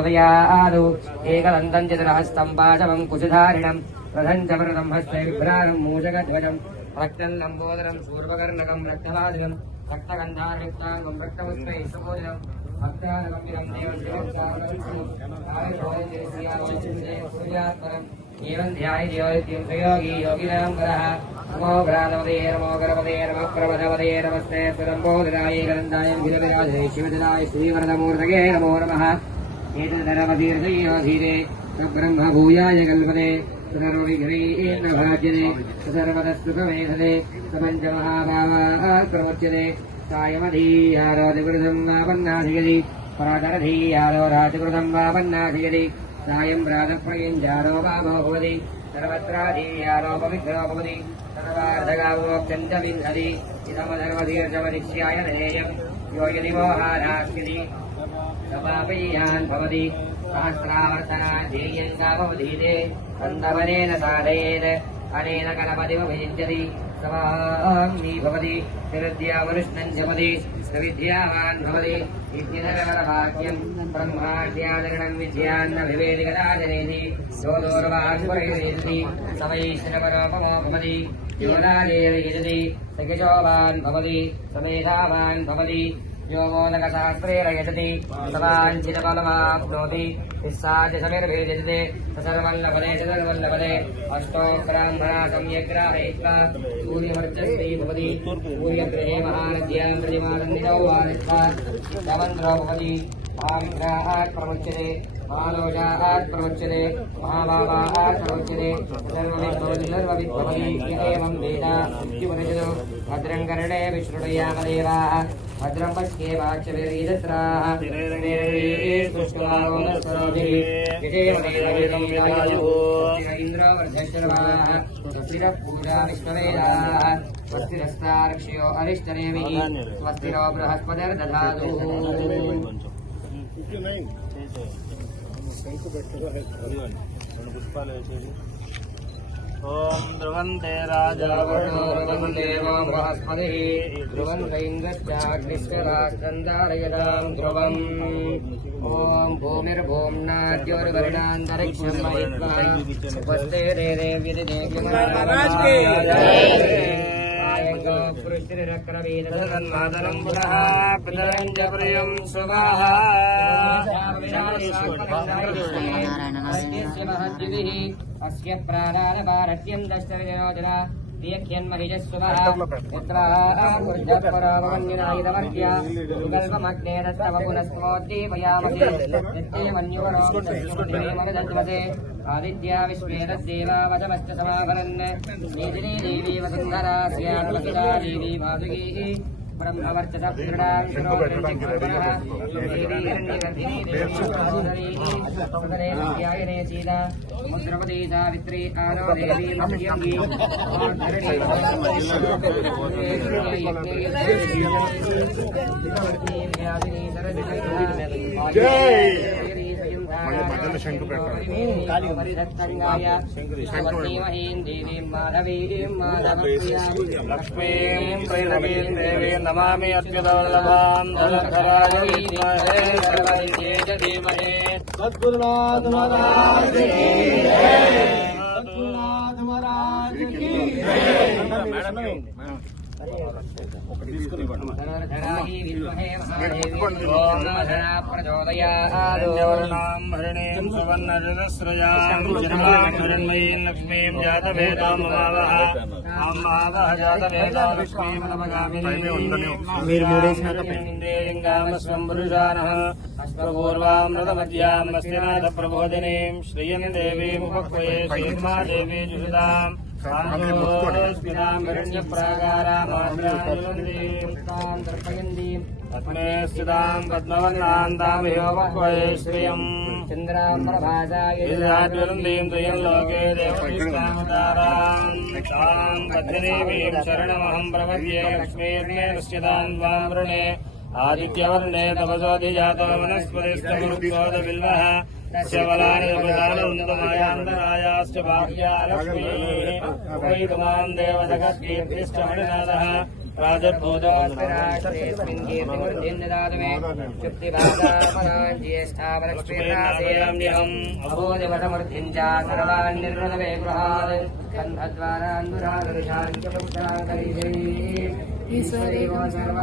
प्रचोदयादु एकदन्तं चतुरहस्तं पाशवं कुशधारिणं रथं च वरदं हस्ते बिभ्राणं मूषकध्वजं रक्तं लम्बोदरं शूर्पकर्णकं रक्तवादिनं रक्तगन्धारयुक्ताङ्गं रक्तपुष्पैः सुपूजितं भक्तानगम्भीरं देवं सूर्यात्मरम् एवं ध्यायेद्योतिं प्रयोगी योगिनां वरः नमो भ्रातपदे नमो गणपते नमः प्रमथपदे नमस्ते सुरम्बोदराय गन्धाय विरविराजय शिवजनाय श्रीवरदमूर्तये नमो नमः एतद्धरवतीर्थयोधीरे ब्रह्मभूयाय कल्पते सुररुविघ्नैर्न भाज्यते सर्वतस्तुतमेधते समञ्जमहाभावाः प्रमुच्यते सायमधीयारोतिकृतं वापन्नाधिगति परातरधीयारो रातिकृतं वापन्नाधिगति सायं प्रातःप्रयुञ्जारो वामो भवति सर्वत्राधीयारो पवित्रो भवति सर्वार्धगावोक्तं च विन्दति इदमधर्मतीर्थमनिष्याय नेयं यो यदि मोहानास्यति समापय्यान् भवति सहस्रावर्तनाध्येयं कामवधीते बन्धवनेन साधयेत् अनेन कलपतिमभिषिञ्चति समाम्नी भवति निरुद्यावरुष्णं जपति सविद्यावान् भवति इत्यधरवरभाग्यं ब्रह्माद्यादरणं विद्यान्न विवेदि कदाजनेति योदोर्वास्पुरयति सवैश्रवरोपमो भवति योनादेव यजति सकिशोवान् भवति समेधावान् भवति यो मोदकशास्त्रेण यजति समाञ्चितफलमाप्नोति निस्साद्य समिर्भेदते सर्वल्लभते चतुर्वल्लभते अष्टो ब्राह्मणा सम्यग्राहयित्वा सूर्यवर्चस्वी भवति सूर्यग्रहे महानद्यां प्रतिमानन्दितो वारित्वा दवन्द्रो भवति महाविग्रहात् प्रमुच्यते महालोजात् प्रमुच्यते महाभावात् प्रमुच्यते सर्वविद्भवति एवं वेद इत्युपनिषदो भद्रं कर्णे विष्णुयामदेवाः भद्रं पश्ये वाक्यभिर्यजत्राः इन्द्रवर्धश्रवाः स्वस्तिरः पूजा विश्ववेदाः स्वस्तिरस्तार्क्ष्यो अरिष्टनेमिः स्वस्तिरो बृहस्पतिर्दधातु ओम ध्रुवन्ते राजा ध्रुवं देवो बृहस्पतिः ध्रुवन्त इन्द्रश्चाग्निश्चराष्ट्रन्दारयतां ध्रुवम् ॐ भूमिर्भूम्नाद्योर्वर्णान्तरिक्षं महित्वा उपस्थे मातरं पुनः पितरं च प्रियं स्वाहा अस्य प्राणानपारह्यं दष्टविजयोजना दीयख्यन्महिजस्वः पुत्रावन्यनायितवर्ग्य विकल्पमग्ने दत्तव पुनस्त्वोद्दीपयामहे नित्यमन्युवरोमदद्वसे आदित्या विश्वे तद्देवावचमश्च समाभरन् मेदिनी देवी वसुन्धरा स्यात्मसुधा देवी वासुकी ब्रह्मवर्चसः क्रीडां शिरोधरः देवी हिरण्यगर्भिणी देवी सीता मुद्रवती सावित्री आनो देवी मह्यङ्गी लक्ष्मीं प्रणवीं देवीं नमामि अत्युदवल्लभां धनधरायै धीमहि सद्गुरुनाथ महाराज की जय सद्गुरुनाथ महाराज की जय हरिणीं सुवर्णरजस्रजां हिरण्मयीं लक्ष्मीं जातवेदां ममावः अम्मावः जातवेदा लक्ष्मीं नमगामिनीं पुरुषानः अश्वपूर्वामृतमध्यां मस्तिनाथ प्रबोधिनीं श्रियं देवीमुपक्वये श्रीमा देवी जुषदाम् तस्मे स्थितां पद्मवर्णान्तामिहोपक्वये श्रियम् चन्द्रां प्रभासायज्वलन्तीं त्वयं लोके देवकृष्णावतारां तां पद्मदेवीं शरणमहं प्रपद्ये लक्ष्मीर्मे नश्यतां त्वां वृणे आदित्यवर्णे तपसोऽधिजातो वनस्पतिस्तमरुक्षोदबिल्वः तस्य बलानिर्वदानन्दमायान्तरायाश्च बाह्या लक्ष्मीः वैतुमां देवजगत्कीर्तिश्च मणिनाथः राजपूजोऽस्मिन् कीर्तिमूर्तिं ददातु मे शुक्तिभागापदां ज्येष्ठावलक्ष्मीर्नासेयम् अभूजवटमूर्तिं च सर्वान् निर्वृत मे गृहात् कन्धद्वारान् दुरादृशान् च पुत्रान् करिष्ये ईश्वरेव सर्व